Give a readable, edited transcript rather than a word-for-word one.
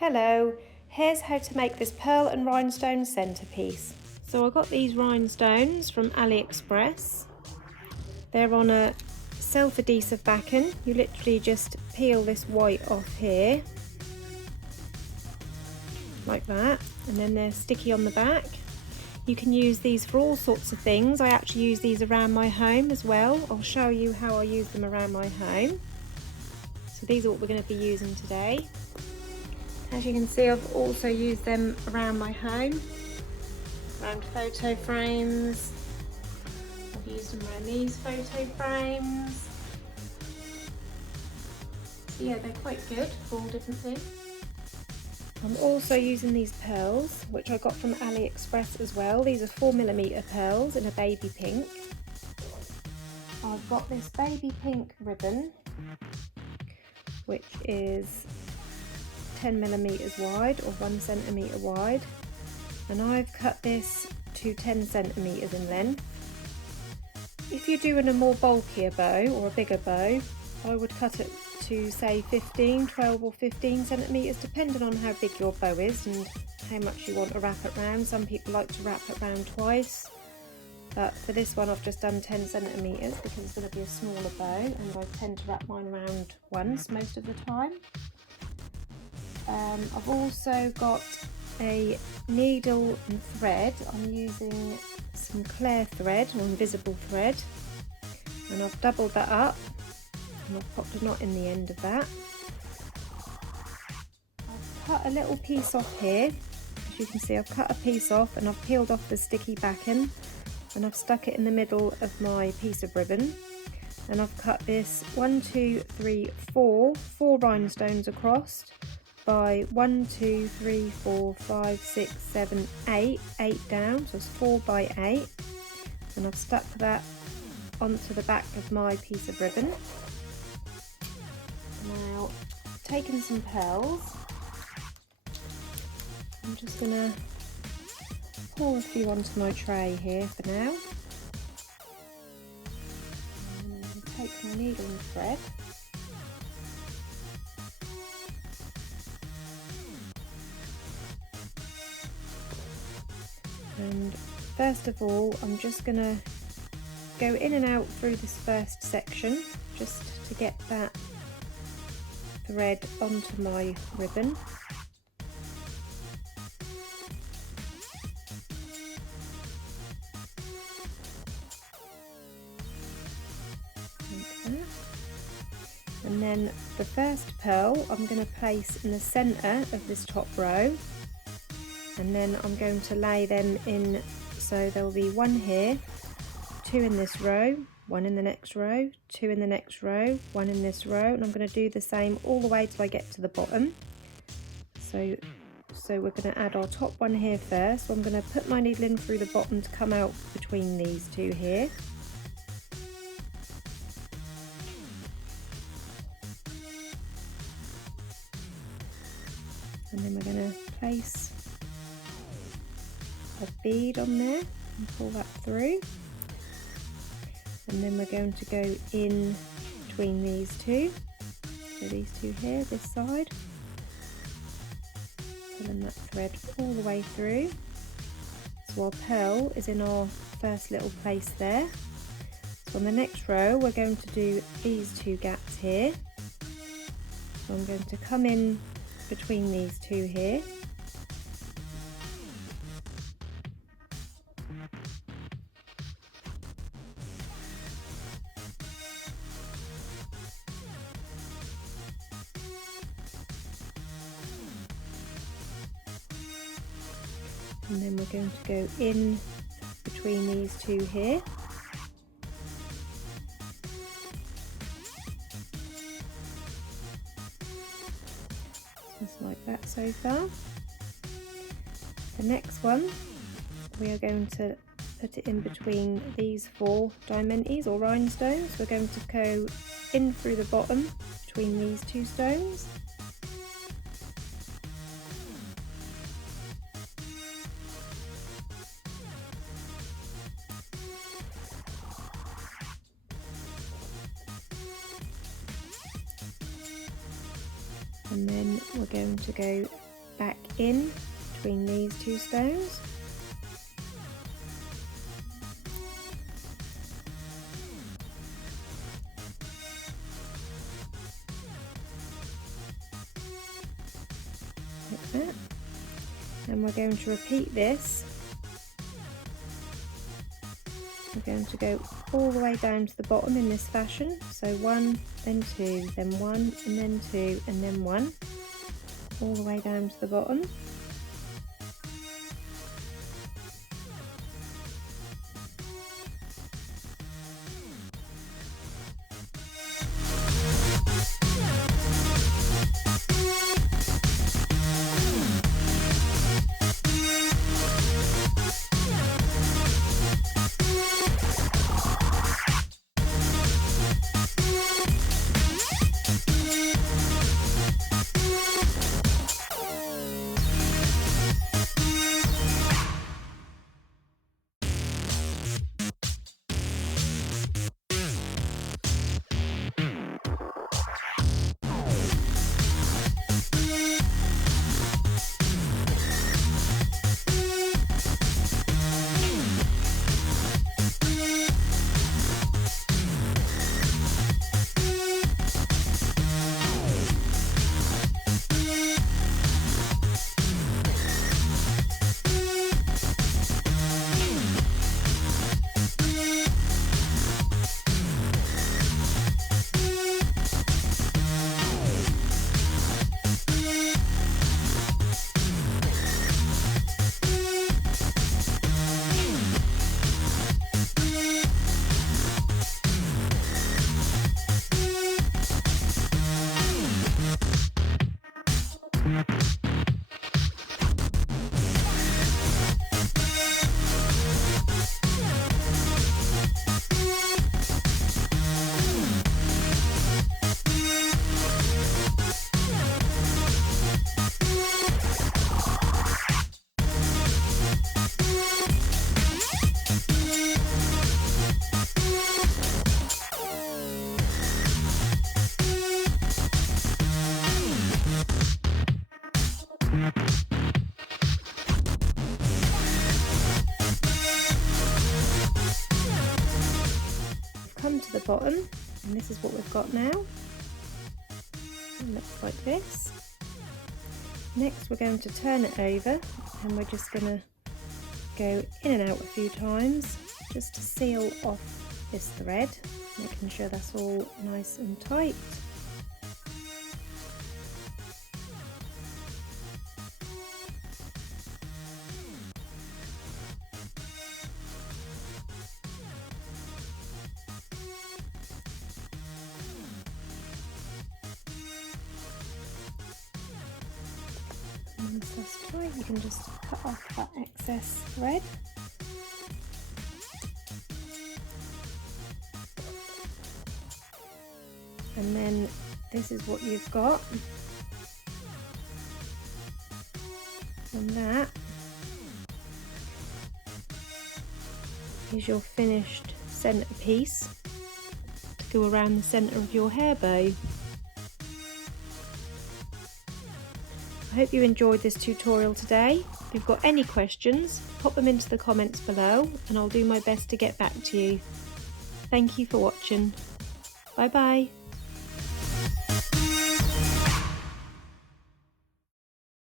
Hello, here's how to make this pearl and rhinestone centerpiece. So I got these rhinestones from AliExpress. They're on a self-adhesive backing. You literally just peel this white off here, like that, and then they're sticky on the back. You can use these for all sorts of things. I actually use these around my home as well. I'll show you how I use them around my home. So these are what we're going to be using today. As you can see, I've also used them around my home, around photo frames. I've used them around these photo frames. So yeah, they're quite good for all different things. I'm also using these pearls, which I got from AliExpress as well. These are 4mm pearls in a baby pink. I've got this baby pink ribbon, which is 10mm wide or 1cm wide, and I've cut this to 10cm in length. If you're doing a more bulkier bow or a bigger bow, I would cut it to say 12 or 15cm, depending on how big your bow is and how much you want to wrap it round. Some people like to wrap it round twice, but for this one I've just done 10cm because it's going to be a smaller bow, and I tend to wrap mine around once most of the time. I've also got a needle and thread. I'm using some clear thread or invisible thread, and I've doubled that up and I've popped a knot in the end of that. I've cut a little piece off here. As you can see, I've cut a piece off and I've peeled off the sticky backing, and I've stuck it in the middle of my piece of ribbon, and I've cut this 4 rhinestones across by 1, 2, 3, 4, 5, 6, 7, 8 down, so it's 4 by 8, and I've stuck that onto the back of my piece of ribbon. Now, taking some pearls, I'm just going to pour a few onto my tray here for now. And I'll take my needle and thread. And first of all, I'm just going to go in and out through this first section just to get that thread onto my ribbon. Like that. And then the first pearl I'm going to place in the centre of this top row, and then I'm going to lay them in, so there will be one here, 2 in this row, 1 in the next row, 2 in the next row, 1 in this row, and I'm going to do the same all the way till I get to the bottom. So we're going to add our top one here first. So I'm going to put my needle in through the bottom to come out between these two here. And then we're going to place a bead on there and pull that through, and then we're going to go in between these two, so these two here, this side, pulling that thread all the way through. So our pearl is in our first little place there. So on the next row we're going to do these two gaps here, so I'm going to come in between these two here, and then we're going to go in between these two here. Just like that so far. The next one, we are going to put it in between these 4 diamantes or rhinestones. We're going to go in through the bottom between these 2 stones. And then we're going to go back in between these two stones. Like that. And we're going to repeat this. We're going to go all the way down to the bottom in this fashion. So 1, then 2, then 1, and then 2, and then 1. All the way down to the bottom. Come to the bottom, and this is what we've got now. It looks like this. Next we're going to turn it over, and we're just going to go in and out a few times just to seal off this thread, making sure that's all nice and tight. Once that's tight, you can just cut off that excess thread. And then this is what you've got. And that is your finished centre piece to go around the centre of your hair bow. I hope you enjoyed this tutorial today. If you've got any questions, pop them into the comments below and I'll do my best to get back to you. Thank you for watching. Bye bye.